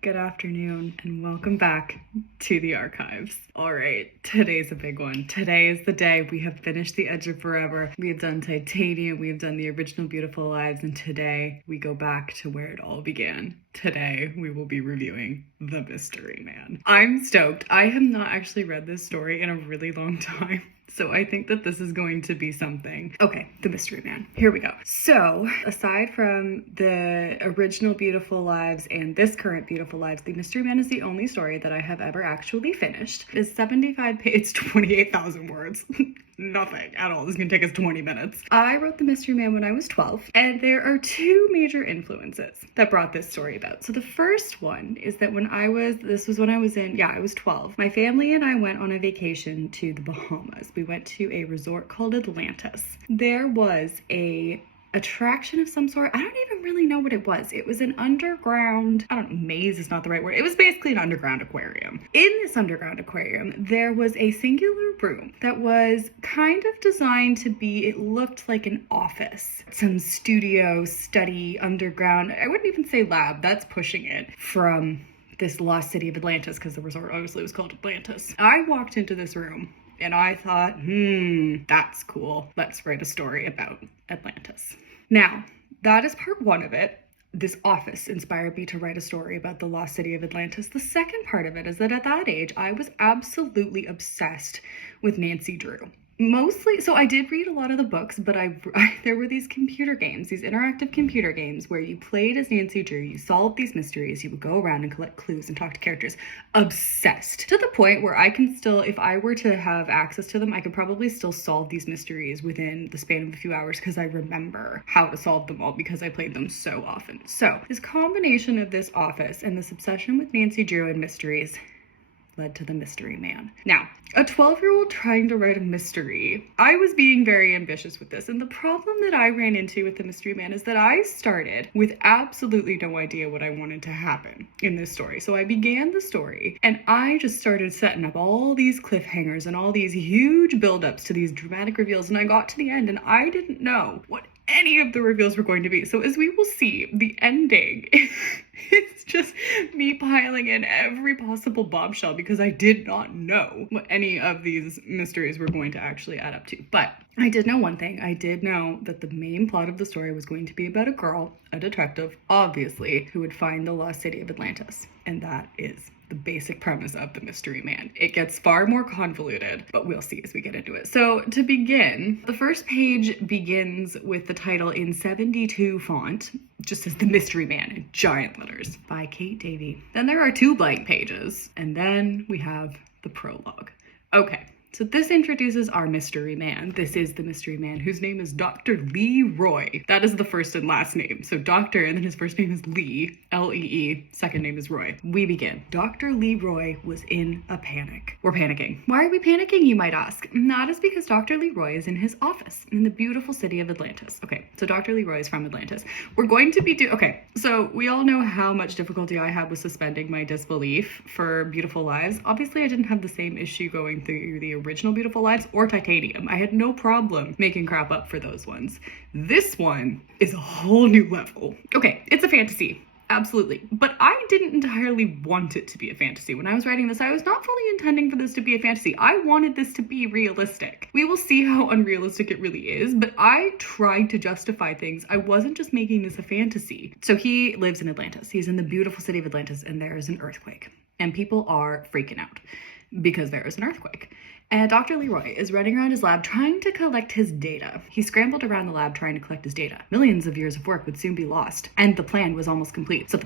Good afternoon and welcome back to the archives. All right, today's a big one. Today is the day we have finished The Edge of Forever. We have done Titanium, we have done the original Beautiful Lives, and today we go back to where it all began. Today we will be reviewing The Mystery Man. I'm stoked. I have not actually read this story in a really long time. So I think that this is going to be something. Okay, The Mystery Man. Here we go. So, aside from the original Beautiful Lives and this current Beautiful Lives, The Mystery Man is the only story that I have ever actually finished. It's 75 pages, 28,000 words. Nothing at all. This is going to take us 20 minutes. I wrote The Mystery Man when I was 12, and there are two major influences that brought this story about. So the first one is that I was 12. My family and I went on a vacation to the Bahamas. We went to a resort called Atlantis. There was a attraction of some sort. I don't even really know what it was. It was an underground, maze is not the right word. It was basically an underground aquarium. In this underground aquarium, there was a singular room that was kind of designed to be, it looked like an office. Some studio, study, underground. I wouldn't even say lab, that's pushing it, from this lost city of Atlantis, because the resort obviously was called Atlantis. I walked into this room and I thought, that's cool. Let's write a story about Atlantis. Now, that is part one of it. This office inspired me to write a story about the lost city of Atlantis. The second part of it is that at that age, I was absolutely obsessed with Nancy Drew. Mostly, so I did read a lot of the books, but there were these computer games, these interactive computer games where you played as Nancy Drew, you solved these mysteries, you would go around and collect clues and talk to characters. Obsessed. To the point where I can still, if I were to have access to them, I could probably still solve these mysteries within the span of a few hours because I remember how to solve them all because I played them so often. So, this combination of this office and this obsession with Nancy Drew and mysteries led to The Mystery Man. Now, a 12-year-old trying to write a mystery, I was being very ambitious with this, and the problem that I ran into with The Mystery Man is that I started with absolutely no idea what I wanted to happen in this story. So I began the story, and I just started setting up all these cliffhangers and all these huge buildups to these dramatic reveals, and I got to the end, and I didn't know what any of the reveals were going to be. So as we will see, the ending it's just me piling in every possible bombshell because I did not know what any of these mysteries were going to actually add up to. But I did know one thing. I did know that the main plot of the story was going to be about a girl, a detective, obviously, who would find the lost city of Atlantis. And that is the basic premise of The Mystery Man. It gets far more convoluted, but we'll see as we get into it. So to begin, the first page begins with the title in 72 font, just says The Mystery Man in giant letters by Kate Davey. Then there are two blank pages, and then we have the prologue. Okay. So this introduces our mystery man. This is the mystery man, whose name is Dr. Leroy. That is the first and last name. So Doctor, and then his first name is Lee, L-E-E, second name is Roy. We begin. Dr. Leroy was in a panic. We're panicking. Why are we panicking, you might ask? That is because Dr. Leroy is in his office in the beautiful city of Atlantis. Okay, so Dr. Leroy is from Atlantis. We're going to be okay, so we all know how much difficulty I had with suspending my disbelief for Beautiful Lives. Obviously, I didn't have the same issue going through the original Beautiful Lives or Titanium. I had no problem making crap up for those ones. This one is a whole new level. Okay, it's a fantasy. Absolutely. But I didn't entirely want it to be a fantasy. When I was writing this, I was not fully intending for this to be a fantasy. I wanted this to be realistic. We will see how unrealistic it really is, but I tried to justify things. I wasn't just making this a fantasy. So he lives in Atlantis. He's in the beautiful city of Atlantis, and there is an earthquake. And people are freaking out because there is an earthquake. And Dr. Leroy is running around his lab trying to collect his data. He scrambled around the lab trying to collect his data. Millions of years of work would soon be lost, and the plan was almost complete. So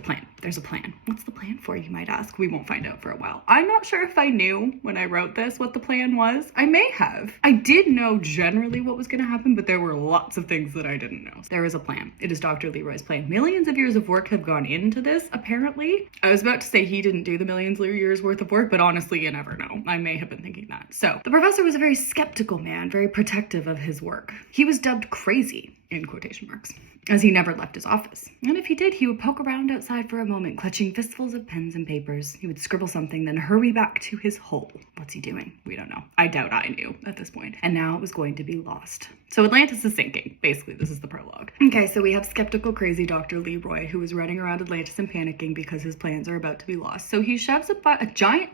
there's a plan. What's the plan for, you might ask? We won't find out for a while. I'm not sure if I knew when I wrote this what the plan was. I may have. I did know generally what was going to happen, but there were lots of things that I didn't know. There is a plan. It is Dr. Leroy's plan. Millions of years of work have gone into this, apparently. I was about to say he didn't do the millions of years worth of work, but honestly, you never know. I may have been thinking that. So the professor was a very skeptical man, very protective of his work. He was dubbed crazy in quotation marks, as he never left his office. And if he did, he would poke around outside for a moment, clutching fistfuls of pens and papers. He would scribble something, then hurry back to his hole. What's he doing? We don't know. I doubt I knew at this point. And now it was going to be lost. So Atlantis is sinking. Basically, this is the prologue. Okay, so we have skeptical, crazy Dr. Leroy, who is running around Atlantis and panicking because his plans are about to be lost. So he shoves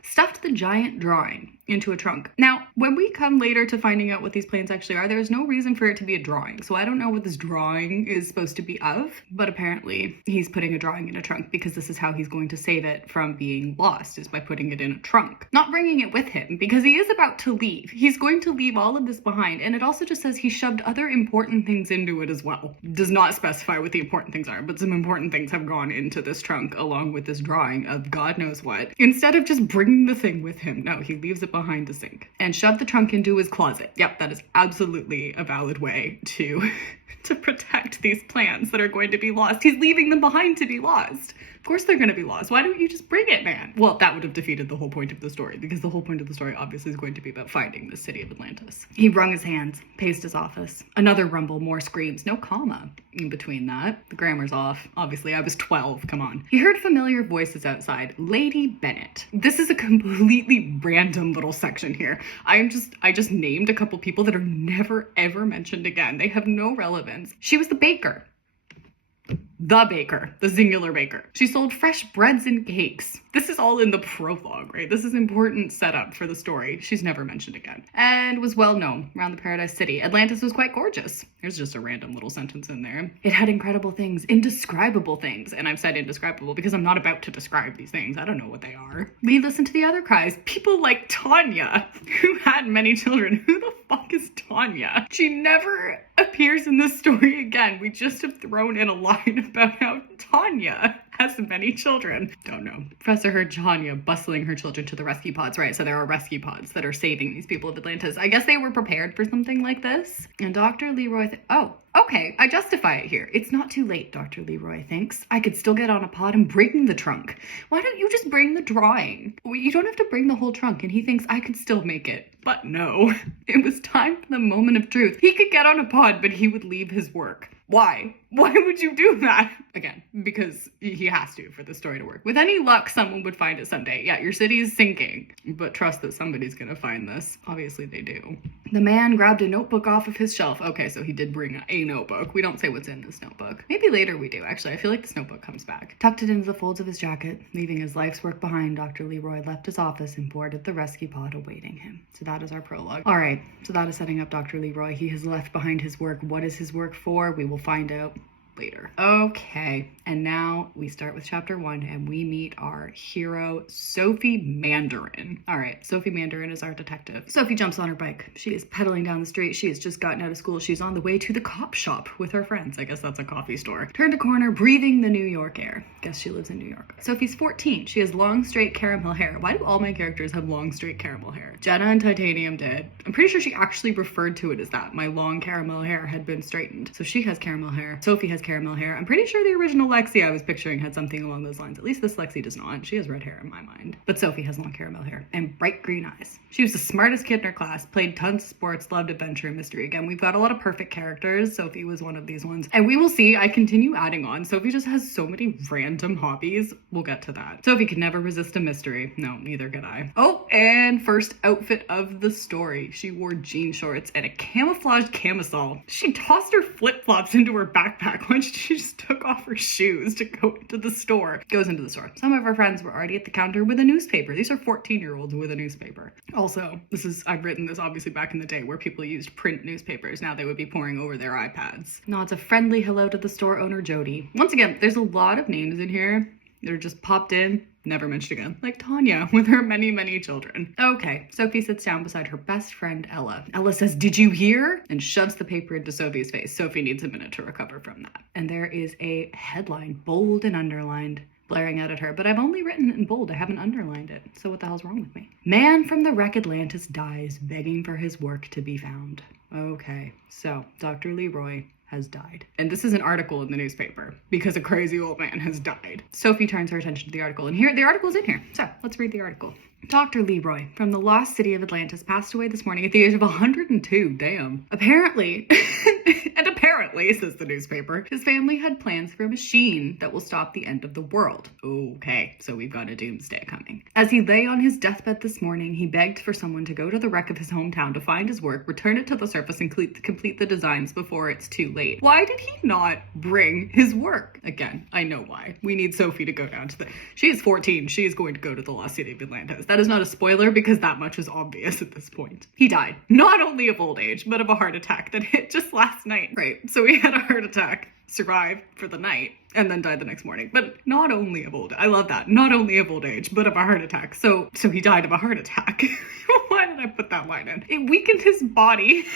stuffed the giant drawing into a trunk. Now, when we come later to finding out what these plans actually are, there's no reason for it to be a drawing. So I don't know what this drawing is supposed to be of, but apparently he's putting a drawing in a trunk because this is how he's going to save it from being lost, is by putting it in a trunk. Not bringing it with him, because he is about to leave. He's going to leave all of this behind, and it also just says he shoved other important things into it as well. Does not specify what the important things are, but some important things have gone into this trunk along with this drawing of God knows what. Instead of just bringing the thing with him, no, he leaves it behind to sink and shoved the trunk into his closet. Yep, that is absolutely a valid way to protect these plans that are going to be lost. He's leaving them behind to be lost. Of course they're going to be lost. Why don't you just bring it, man? Well, that would have defeated the whole point of the story, because the whole point of the story obviously is going to be about finding the city of Atlantis. He wrung his hands, paced his office. Another rumble, more screams, no comma in between that. The grammar's off. Obviously, I was 12, come on. He heard familiar voices outside. Lady Bennett. This is a completely random little section here. I just named a couple people that are never ever mentioned again. They have no relevance. She was the baker. The singular baker. She sold fresh breads and cakes. This is all in the prologue, right? This is important setup for the story. She's never mentioned again. And was well known around the Paradise City. Atlantis was quite gorgeous. There's just a random little sentence in there. It had incredible things, indescribable things. And I've said indescribable because I'm not about to describe these things. I don't know what they are. We listened to the other cries. People like Tanya, who had many children. Who the fuck is Tanya? She never appears in this story again. We just have thrown in a line about how Tanya has many children. Don't know. Professor heard Tanya bustling her children to the rescue pods, right? So there are rescue pods that are saving these people of Atlantis. I guess they were prepared for something like this. And Dr. Leroy, oh, okay, I justify it here. It's not too late, Dr. Leroy thinks. I could still get on a pod and bring the trunk. Why don't you just bring the drawing? Well, you don't have to bring the whole trunk. And he thinks I could still make it. But no, it was time for the moment of truth. He could get on a pod, but he would leave his work. Why? Why would you do that? Again, because he has to for the story to work. With any luck, someone would find it someday. Yeah, your city is sinking, but trust that somebody's gonna find this. Obviously they do. The man grabbed a notebook off of his shelf. Okay, so he did bring a notebook. We don't say what's in this notebook. Maybe later we do, actually. I feel like this notebook comes back. Tucked it into the folds of his jacket, leaving his life's work behind, Dr. Leroy left his office and boarded the rescue pod awaiting him. So that is our prologue. All right, so that is setting up Dr. Leroy. He has left behind his work. What is his work for? We will find out later. Okay, and now we start with chapter 1 and we meet our hero, Sophie Mandarin. All right, Sophie Mandarin is our detective. Sophie jumps on her bike. She is pedaling down the street. She has just gotten out of school. She's on the way to the cop shop with her friends. I guess that's a coffee store. Turned a corner, breathing the New York air. Guess she lives in New York. Sophie's 14. She has long, straight caramel hair. Why do all my characters have long, straight caramel hair? Jenna and Titanium did. I'm pretty sure she actually referred to it as that. My long caramel hair had been straightened. So she has caramel hair. Sophie has caramel hair. I'm pretty sure the original Lexi I was picturing had something along those lines. At least this Lexi does not. She has red hair in my mind. But Sophie has long caramel hair and bright green eyes. She was the smartest kid in her class, played tons of sports, loved adventure and mystery. Again, we've got a lot of perfect characters. Sophie was one of these ones. And we will see, I continue adding on. Sophie just has so many random hobbies. We'll get to that. Sophie could never resist a mystery. No, neither could I. Oh, and first outfit of the story. She wore jean shorts and a camouflage camisole. She tossed her flip-flops into her backpack when she just took off her shoes to go into the store. Goes into the store. Some of her friends were already at the counter with a newspaper. These are 14-year-olds with a newspaper. Also, I've written this obviously back in the day where people used print newspapers. Now they would be poring over their iPads. Nods a friendly hello to the store owner, Jody. Once again, there's a lot of names in here. They're just popped in, never mentioned again. Like Tanya with her many, many children. Okay, Sophie sits down beside her best friend, Ella. Ella says, "Did you hear?" and shoves the paper into Sophie's face. Sophie needs a minute to recover from that. And there is a headline, bold and underlined, blaring out at her, but I've only written it in bold. I haven't underlined it. So what the hell's wrong with me? Man from the wreck Atlantis dies, begging for his work to be found. Okay, so Dr. Leroy has died. And this is an article in the newspaper because a crazy old man has died. Sophie turns her attention to the article, and here the article's in here. So let's read the article. Dr. Leroy from the lost city of Atlantis passed away this morning at the age of 102. Damn. Apparently, Apparently, says the newspaper, his family had plans for a machine that will stop the end of the world. Okay, so we've got a doomsday coming. As he lay on his deathbed this morning, he begged for someone to go to the wreck of his hometown to find his work, return it to the surface, and complete the designs before it's too late. Why did he not bring his work? Again, I know why. We need Sophie to go down to the... She is 14. She is going to go to the lost city of Atlantis. That is not a spoiler because that much is obvious at this point. He died, not only of old age, but of a heart attack that hit just last night. Right, so he had a heart attack, survived for the night, and then died the next morning. But not only of old... I love that. Not only of old age, but of a heart attack. So he died of a heart attack. Why did I put that line in? It weakened his body.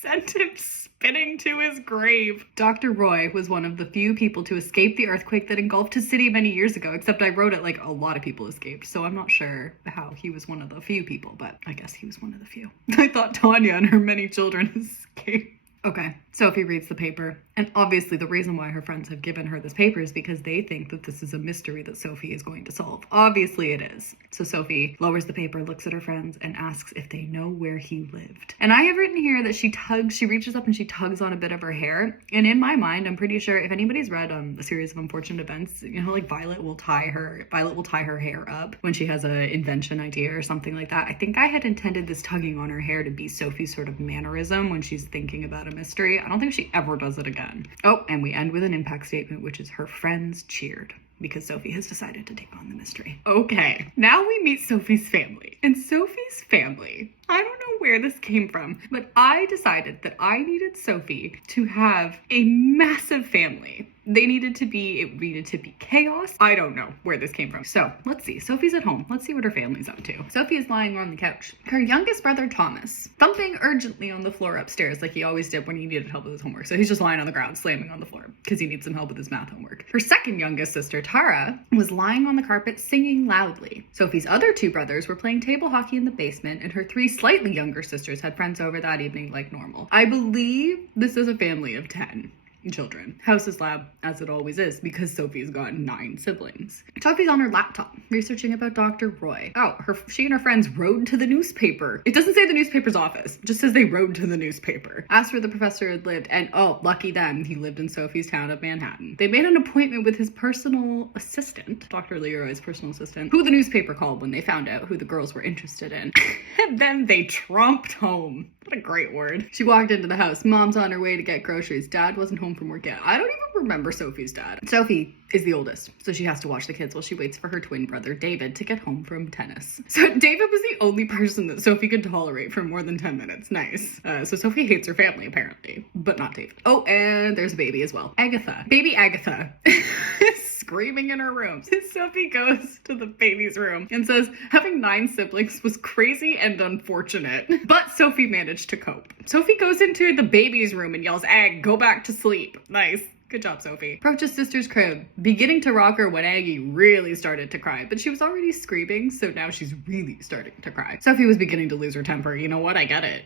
Sent him spinning to his grave. Dr. Roy was one of the few people to escape the earthquake that engulfed his city many years ago, except I wrote it like a lot of people escaped, so I'm not sure how he was one of the few people, but I guess he was one of the few. I thought Tanya and her many children escaped. Okay, Sophie reads the paper, and obviously the reason why her friends have given her this paper is because they think that this is a mystery that Sophie is going to solve. Obviously it is. So Sophie lowers the paper, looks at her friends, and asks if they know where he lived. And I have written here that she reaches up and she tugs on a bit of her hair, and in my mind, I'm pretty sure if anybody's read a series of unfortunate events, you know, like Violet will tie her hair up when she has an invention idea or something like that. I think I had intended this tugging on her hair to be Sophie's sort of mannerism when she's thinking about a mystery. I don't think she ever does it again. Oh, and we end with an impact statement, which is her friends cheered because Sophie has decided to take on the mystery. Okay, now we meet Sophie's family. And Sophie's family, I don't know where this came from, but I decided that I needed Sophie to have a massive family. It needed to be chaos. I don't know where this came from. So let's see. Sophie's at home. Let's see what her family's up to. Sophie is lying on the couch. Her youngest brother, Thomas, thumping urgently on the floor upstairs like he always did when he needed help with his homework. So he's just lying on the ground, slamming on the floor because he needs some help with his math homework. Her second youngest sister, Tara, was lying on the carpet singing loudly. Sophie's other two brothers were playing table hockey in the basement, and her three slightly younger sisters had friends over that evening like normal. I believe this is a family of 10 children. House is loud, as it always is, because Sophie's got 9 siblings. Sophie's on her laptop, researching about Dr. Roy. Oh, she and her friends rode to the newspaper. It doesn't say the newspaper's office, it just says they rode to the newspaper. Asked where the professor had lived, and oh, lucky them, he lived in Sophie's town of Manhattan. They made an appointment with his personal assistant, Dr. Leroy's personal assistant, who the newspaper called when they found out who the girls were interested in. And then they tromped home. What a great word. She walked into the house. Mom's on her way to get groceries. Dad wasn't home from work yet. I don't even remember Sophie's dad. Sophie is the oldest, so she has to watch the kids while she waits for her twin brother, David, to get home from tennis. So David was the only person that Sophie could tolerate for more than 10 minutes. Nice. So Sophie hates her family, apparently, but not David. Oh, and there's a baby as well. Agatha. Baby Agatha. Screaming in her room. Sophie goes to the baby's room and says having 9 siblings was crazy and unfortunate, but Sophie managed to cope. Sophie goes into the baby's room and yells, "Ag, go back to sleep." Nice. Good job, Sophie. Approaches sister's crib, beginning to rock her when Aggie really started to cry, but she was already screaming, so now she's really starting to cry. Sophie was beginning to lose her temper. You know what? I get it.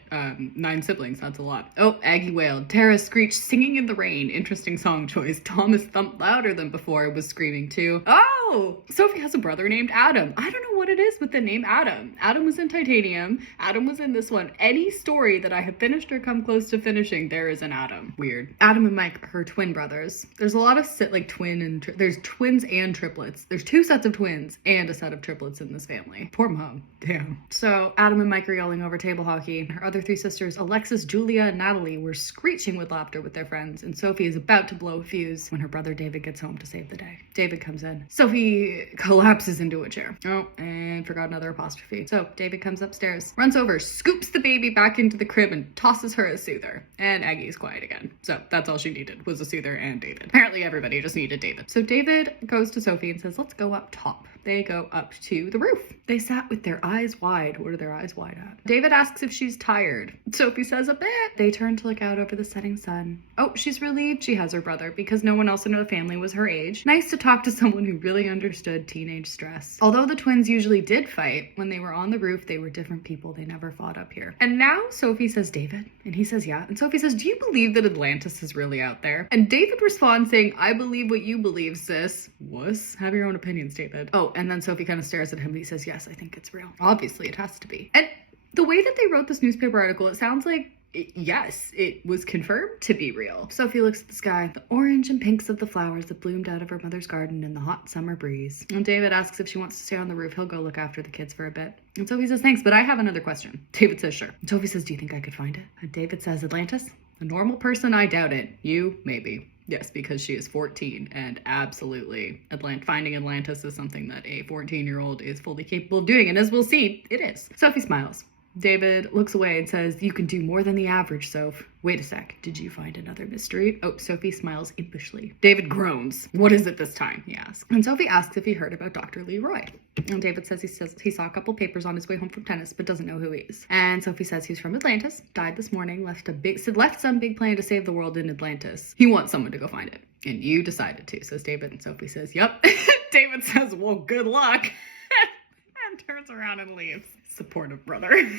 9 siblings, that's a lot. Oh, Aggie wailed. Tara screeched, singing in the rain. Interesting song choice. Thomas thumped louder than before, was screaming too. Oh, Sophie has a brother named Adam. I don't know what it is with the name Adam. Adam was in Titanium. Adam was in this one. Any story that I have finished or come close to finishing, there is an Adam. Weird. Adam and Mike, her twin brothers. There's a lot of there's twins and triplets. There's 2 sets of twins and a set of triplets in this family. Poor mom. Damn. So Adam and Mike are yelling over table hockey. Her other 3 sisters, Alexis, Julia, and Natalie, were screeching with laughter with their friends, and Sophie is about to blow a fuse when her brother David gets home to save the day. David comes in. Sophie collapses into a chair. Oh, and forgot another apostrophe. So David comes upstairs, runs over, scoops the baby back into the crib, and tosses her a soother. And Aggie's quiet again. So that's all she needed, was a soother and David. Apparently everybody just needed David. So David goes to Sophie and says, "Let's go up top." They go up to the roof. They sat with their eyes wide. What are their eyes wide at? David asks if she's tired. Sophie says a bit. They turn to look out over the setting sun. Oh, she's relieved she has her brother because no one else in her family was her age. Nice to talk to someone who really understood teenage stress. Although the twins usually did fight, when they were on the roof, they were different people. They never fought up here. And now Sophie says, "David?" And he says, "Yeah." And Sophie says, "Do you believe that Atlantis is really out there?" And David responds saying, "I believe what you believe, sis." Wuss. Have your own opinions, David. Oh, and then Sophie kind of stares at him and he says, "Yes, I think it's real." Obviously, it has to be. And the way that they wrote this newspaper article, it sounds like yes, it was confirmed to be real. Sophie looks at the sky, the orange and pinks of the flowers that bloomed out of her mother's garden in the hot summer breeze. And David asks if she wants to stay on the roof. He'll go look after the kids for a bit. And Sophie says, thanks, but I have another question. David says, sure. And Sophie says, do you think I could find it? And David says, Atlantis? A normal person, I doubt it. You, maybe. Yes, because she is 14, and absolutely, finding Atlantis is something that a 14-year-old is fully capable of doing, and as we'll see, it is. Sophie smiles. David looks away and says, you can do more than the average, Soph. Wait a sec, did you find another mystery? Oh, Sophie smiles impishly. David groans. What is it this time? He asks. And Sophie asks if he heard about Dr. Leroy. And David says he saw a couple papers on his way home from tennis, but doesn't know who he is. And Sophie says he's from Atlantis, died this morning, left some big plan to save the world in Atlantis. He wants someone to go find it. And you decided to, says David. And Sophie says, yep. David says, well, good luck. And turns around and leaves. Supportive brother.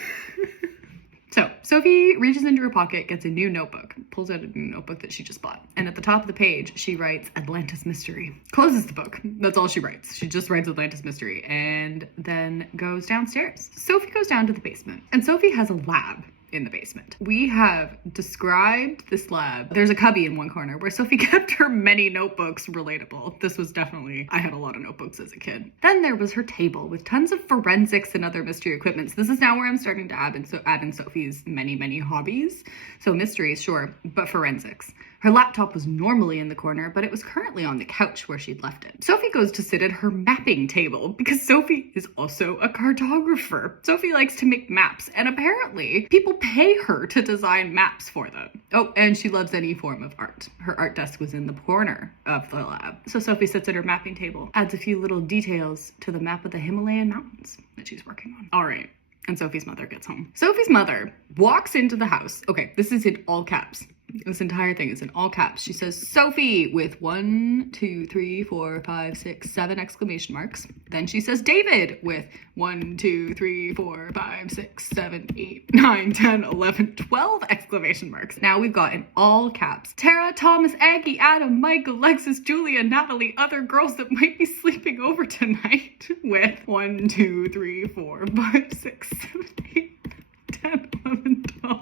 So Sophie reaches into her pocket, gets a new notebook, pulls out a new notebook that she just bought. And at the top of the page, she writes Atlantis Mystery. Closes the book. That's all she writes. She just writes Atlantis Mystery and then goes downstairs. Sophie goes down to the basement and Sophie has a lab in the basement. We have described this lab. There's a cubby in one corner where Sophie kept her many notebooks relatable. This was definitely, I had a lot of notebooks as a kid. Then there was her table with tons of forensics and other mystery equipment. So this is now where I'm starting to add in Sophie's many hobbies. So mysteries, sure, but forensics. Her laptop was normally in the corner, but it was currently on the couch where she'd left it. Sophie goes to sit at her mapping table because Sophie is also a cartographer. Sophie likes to make maps, and apparently people pay her to design maps for them. Oh, and she loves any form of art. Her art desk was in the corner of the lab. So Sophie sits at her mapping table, adds a few little details to the map of the Himalayan mountains that she's working on. All right. And Sophie's mother gets home. Sophie's mother walks into the house. Okay, this is in all caps. This entire thing is in all caps. She says, Sophie, with 1, 2, 3, 4, 5, 6, 7 exclamation marks. Then she says, David, with 1, 2, 3, 4, 5, 6, 7, 8, 9, 10, 11, 12 exclamation marks. Now we've got in all caps, Tara, Thomas, Aggie, Adam, Mike, Alexis, Julia, Natalie, other girls that might be sleeping over tonight, with 1, 2, 3, 4, 5, 6, 7, 8, 10, 11, 12.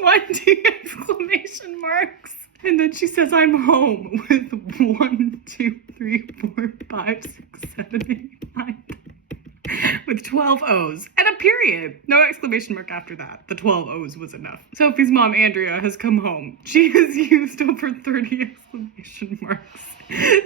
20 exclamation marks. And then she says, I'm home with 1, 2, 3, 4, 5, 6, 7, 8, 9, 10. With 12 O's and a period. No exclamation mark after that. The 12 O's was enough. Sophie's mom, Andrea, has come home. She has used over 30 exclamation marks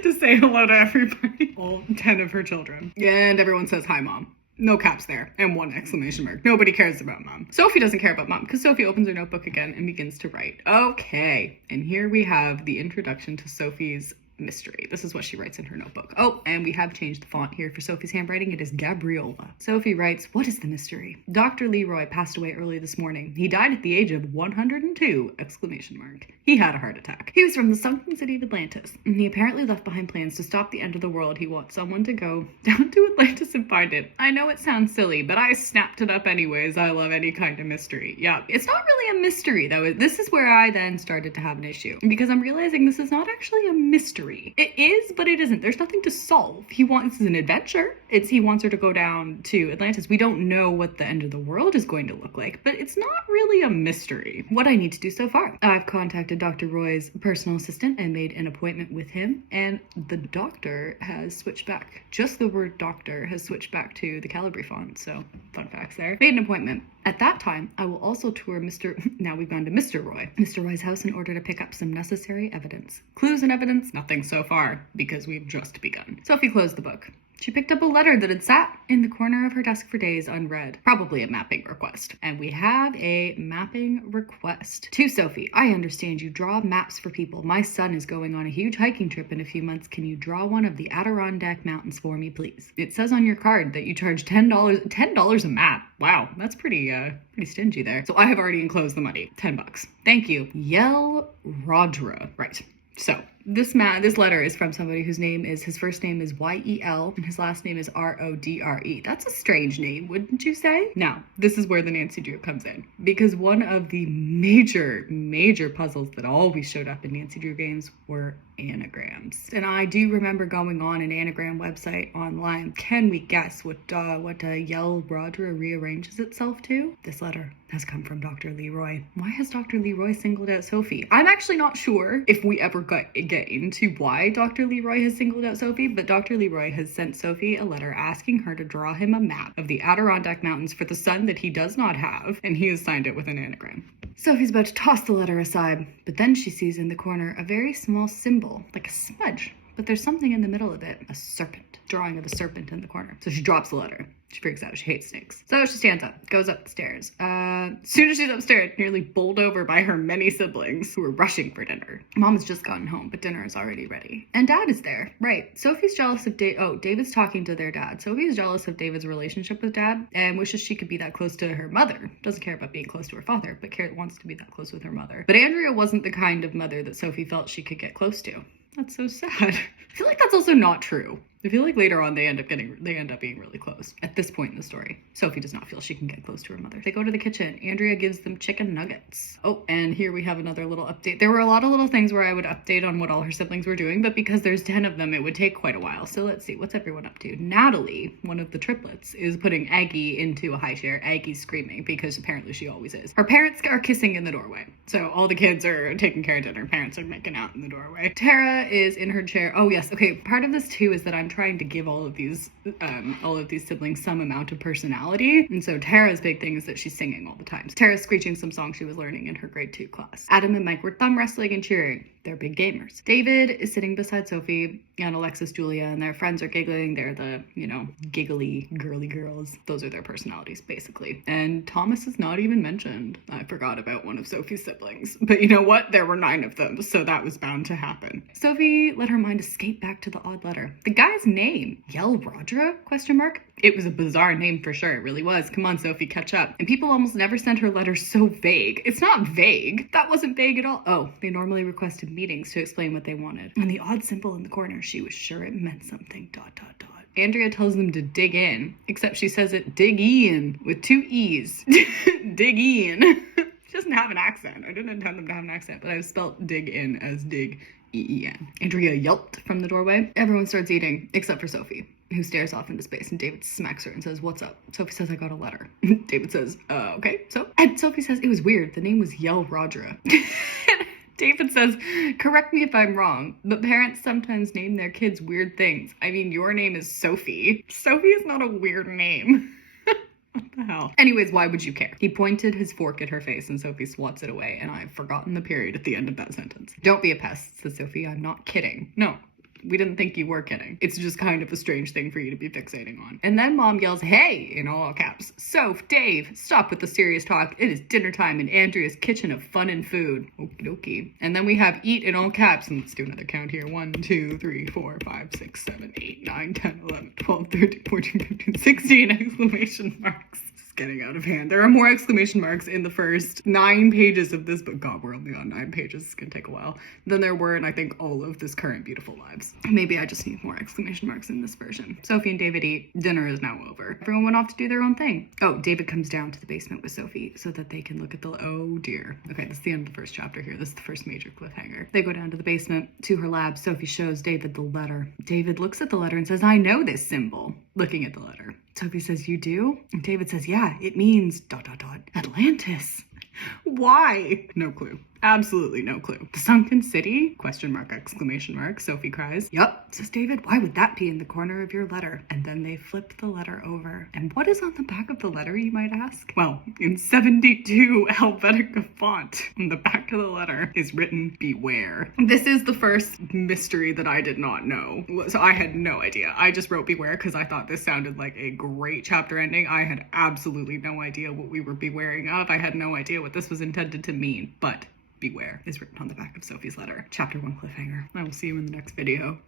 to say hello to everybody. All 10 of her children. And everyone says, hi, mom. No caps there, and 1 exclamation mark. Nobody cares about mom. Sophie doesn't care about mom, because Sophie opens her notebook again and begins to write. Okay, and here we have the introduction to Sophie's mystery. This is what she writes in her notebook. Oh, and we have changed the font here for Sophie's handwriting. It is Gabriola. Sophie writes, what is the mystery? Dr. Leroy passed away early this morning. He died at the age of 102, exclamation mark. He had a heart attack. He was from the sunken city of Atlantis, and he apparently left behind plans to stop the end of the world. He wants someone to go down to Atlantis and find it. I know it sounds silly, but I snapped it up anyways. I love any kind of mystery. Yeah, it's not really a mystery though. This is where I then started to have an issue, because I'm realizing this is not actually a mystery. It is, but it isn't. There's nothing to solve. This is an adventure. He wants her to go down to Atlantis. We don't know what the end of the world is going to look like, but it's not really a mystery. What I need to do so far. I've contacted Dr. Roy's personal assistant and made an appointment with him, and the doctor has switched back. Just the word doctor has switched back to the Calibri font, so fun facts there. Made an appointment. At that time, I will also tour now we've gone to Mr. Roy's house in order to pick up some necessary evidence. Clues and evidence, nothing so far, because we've just begun. Sophie closed the book. She picked up a letter that had sat in the corner of her desk for days unread. Probably a mapping request. And we have a mapping request. To Sophie, I understand you draw maps for people. My son is going on a huge hiking trip in a few months. Can you draw one of the Adirondack Mountains for me, please? It says on your card that you charge $10 a map. Wow, that's pretty stingy there. So I have already enclosed the money. $10. Thank you. Yell Rodra. Right. So This letter is from somebody whose his first name is Y-E-L and his last name is R-O-D-R-E. That's a strange name, wouldn't you say? Now, this is where the Nancy Drew comes in, because one of the major puzzles that always showed up in Nancy Drew games were anagrams. And I do remember going on an anagram website online. Can we guess what Yell Rodra rearranges itself to? This letter has come from Dr. Leroy. Why has Dr. Leroy singled out Sophie? I'm actually not sure if we ever get into why Dr. Leroy has singled out Sophie, but Dr. Leroy has sent Sophie a letter asking her to draw him a map of the Adirondack Mountains for the son that he does not have, and he has signed it with an anagram. Sophie's about to toss the letter aside, but then she sees in the corner a very small symbol, like a smudge, but there's something in the middle of it, a serpent, drawing of a serpent in the corner. So she drops the letter. She freaks out. She hates snakes. So she stands up, goes up the stairs. As soon as she's upstairs, nearly bowled over by her many siblings who are rushing for dinner. Mom has just gotten home, but dinner is already ready. And Dad is there. Right. Sophie's jealous of David's talking to their dad. Sophie's jealous of David's relationship with Dad and wishes she could be that close to her mother. Doesn't care about being close to her father, but wants to be that close with her mother. But Andrea wasn't the kind of mother that Sophie felt she could get close to. That's so sad. I feel like that's also not true. I feel like later on they end up being really close. At this point in the story, Sophie does not feel she can get close to her mother. They go to the kitchen. Andrea gives them chicken nuggets. Oh, and here we have another little update. There were a lot of little things where I would update on what all her siblings were doing, but because there's 10 of them, it would take quite a while. So let's see, what's everyone up to? Natalie, one of the triplets, is putting Aggie into a high chair. Aggie's screaming because apparently she always is. Her parents are kissing in the doorway. So all the kids are taking care of dinner. Parents are making out in the doorway. Tara is in her chair. Oh yes, okay. Part of this too is that I'm trying to give all of these siblings some amount of personality. And so Tara's big thing is that she's singing all the time. Tara's screeching some song she was learning in her grade 2 class. Adam and Mike were thumb wrestling and cheering. They're big gamers. David is sitting beside Sophie and Alexis, Julia, and their friends are giggling. They're the, giggly, girly girls. Those are their personalities, basically. And Thomas is not even mentioned. I forgot about one of Sophie's siblings. But you know what? There were 9 of them, so that was bound to happen. Sophie let her mind escape back to the odd letter. The guy's name, Yell Rodra? ? It was a bizarre name for sure. It really was. Come on, Sophie, catch up. And people almost never sent her letters so vague. It's not vague. That wasn't vague at all. Oh, they normally requested meetings to explain what they wanted. And the odd symbol in the corner, she was sure it meant something, ... Andrea tells them to dig in, except she says it dig in with 2 E's. Dig in. She doesn't have an accent. I didn't intend them to have an accent, but I've spelt dig in as dig E-E-N. Andrea yelped from the doorway. Everyone starts eating, except for Sophie, who stares off into space, and David smacks her and says, "What's up?" Sophie says, "I got a letter." David says, okay, so? And Sophie says, "It was weird. The name was Yell Rodra." David says, "Correct me if I'm wrong, but parents sometimes name their kids weird things. I mean, your name is Sophie. Sophie is not a weird name." What the hell? Anyways, why would you care? He pointed his fork at her face and Sophie swats it away, and I've forgotten the period at the end of that sentence. "Don't be a pest," says Sophie. "I'm not kidding." No. We didn't think you were kidding. It's just kind of a strange thing for you to be fixating on. And then Mom yells, "Hey!" in all caps. "Soph, Dave, stop with the serious talk. It is dinner time in Andrea's kitchen of fun and food." Okie dokie. And then we have eat in all caps. And let's do another count here. 1, 2, 3, 4, 5, 6, 7, 8, 9, 10, 11, 12, 13, 14, 15, 16 exclamation marks. Getting out of hand. There are more exclamation marks in the first 9 pages of this book. God, we're only on 9 pages. It's gonna take a while. Than there were in, I think, all of this current Beautiful Lives. Maybe I just need more exclamation marks in this version. Sophie and David eat. Dinner is now over. Everyone went off to do their own thing. Oh, David comes down to the basement with Sophie so that they can look at the... Oh, dear. Okay, this is the end of the first chapter here. This is the first major cliffhanger. They go down to the basement, to her lab. Sophie shows David the letter. David looks at the letter and says, "I know this symbol." Looking at the letter. Sophie says, "You do?" And David says, "Yeah, it means ... Atlantis." Why? No clue. Absolutely no clue. "The sunken city? ? Exclamation mark. Sophie cries. "Yup," says David. "Why would that be in the corner of your letter?" And then they flip the letter over. And what is on the back of the letter, you might ask? Well, in 72 Helvetica font, on the back of the letter is written "Beware." This is the first mystery that I did not know. So I had no idea. I just wrote "Beware" because I thought this sounded like a great chapter ending. I had absolutely no idea what we were bewaring of. I had no idea what this was intended to mean, but "Beware" is written on the back of Sophie's letter. Chapter 1 cliffhanger. I will see you in the next video.